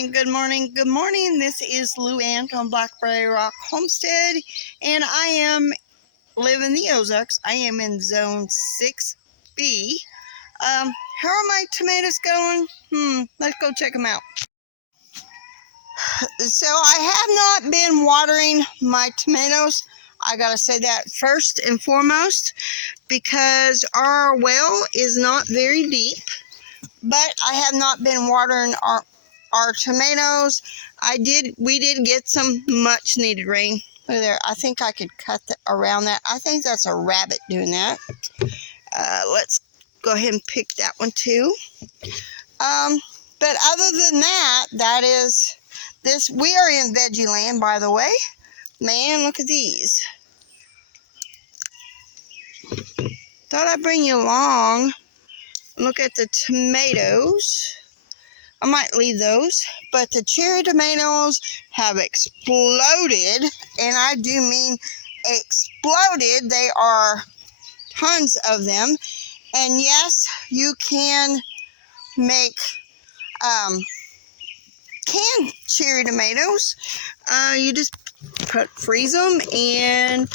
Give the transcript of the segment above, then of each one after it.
morning, good morning, good morning. This is Lou Ann on Blackberryrock Homestead, and I am living the Ozarks. I am in Zone 6B. How are my tomatoes going? Let's go check them out. So I have not been watering my tomatoes. I gotta say that first and foremost, because our well is not very deep. But I have not been watering our tomatoes. We did get some much needed rain. Look there. I think I could cut around that. I think that's a rabbit doing that. Let's go ahead and pick that one too. But other than that, that is this. We are in veggie land, by the way. Man, look at these. Thought I'd bring you along. Look at the tomatoes. I might leave those, but the cherry tomatoes have exploded, and I do mean exploded. They are tons of them, and yes, you can make canned cherry tomatoes. You just freeze them, and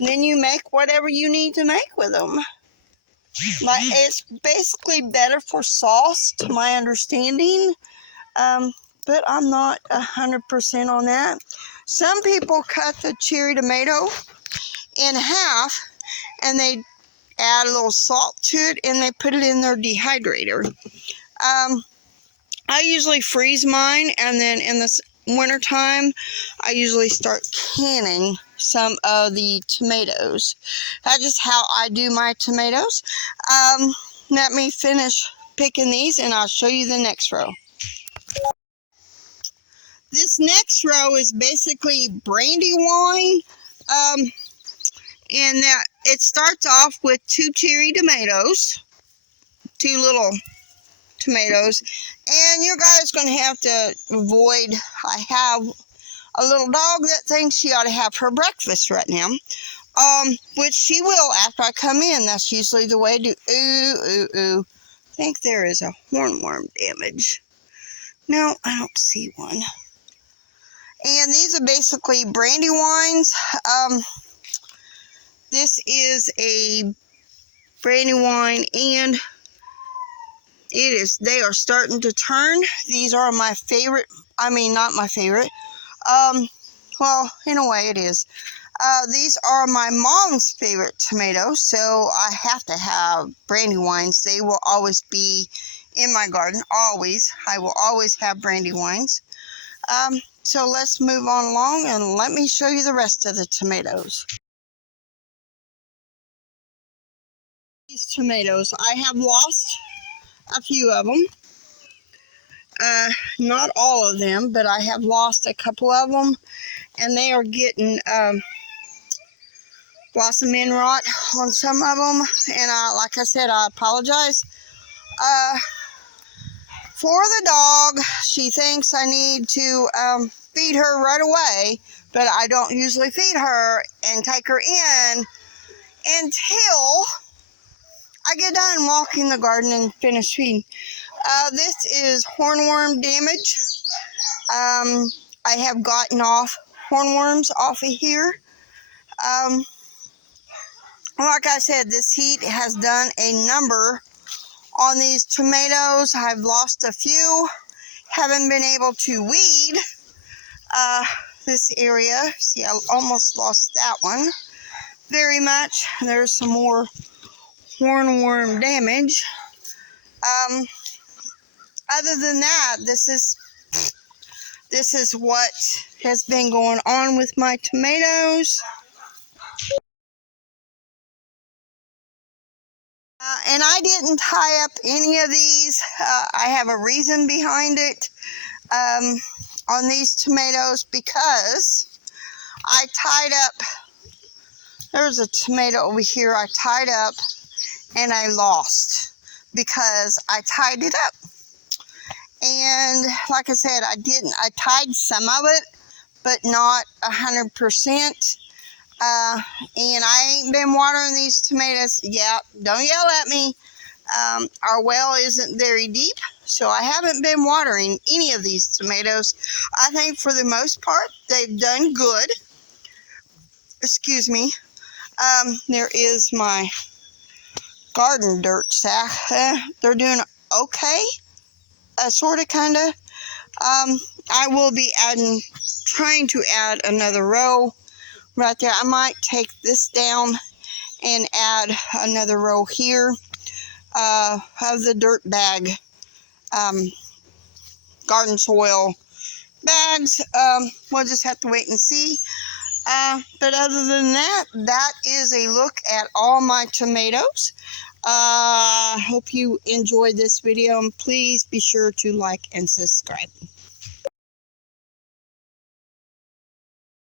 then you make whatever you need to make with them. Like, it's basically better for sauce, to my understanding. But I'm not 100% on that. Some people cut the cherry tomato in half, and they add a little salt to it, and they put it in their dehydrator. I usually freeze mine, and then in the wintertime, I usually start canning some of the tomatoes. That's just how I do my tomatoes. Let me finish picking these, and I'll show you the next row. This next row is basically Brandywine, and that it starts off with 2 cherry tomatoes, 2 little tomatoes, and you guys going to have to avoid. I have a little dog that thinks she ought to have her breakfast right now, which she will after I come in. That's usually the way to do. I think there is a hornworm damage. No, I don't see one. And these are basically Brandywines. This is a Brandywine, and they are starting to turn. These are my favorite. I mean, not my favorite. Well, in a way it is. These are my mom's favorite tomatoes, so I have to have Brandywines. They will always be in my garden. Always. I will always have Brandywines. So let's move on along, and let me show you the rest of the tomatoes. These tomatoes, I have lost a few of them. Not all of them, but I have lost a couple of them, and they are getting blossom end rot on some of them. And like I said, I apologize. For the dog, she thinks I need to feed her right away, but I don't usually feed her and take her in until I get done walking the garden and finish feeding. This is hornworm damage. I have gotten off hornworms off of here. Like I said, this heat has done a number on these tomatoes. I've lost a few. Haven't been able to weed this area. See, I almost lost that one very much. There's some more hornworm damage. Other than that, this is what has been going on with my tomatoes. And I didn't tie up any of these. I have a reason behind it on these tomatoes, because I tied up. There's a tomato over here I tied up, and I lost because I tied it up. And like I said, I tied some of it, but not 100%. And I ain't been watering these tomatoes. Yeah, don't yell at me. Our well isn't very deep, So I haven't been watering any of these tomatoes. I think for the most part, they've done good. Excuse me. There is my garden dirt sack. They're doing okay. Sort of, kind of. I will be trying to add another row right there. I might take this down and add another row here of the dirt bag garden soil bags. We'll just have to wait and see. But other than that, that is a look at all my tomatoes. I hope you enjoyed this video, and please be sure to like and subscribe.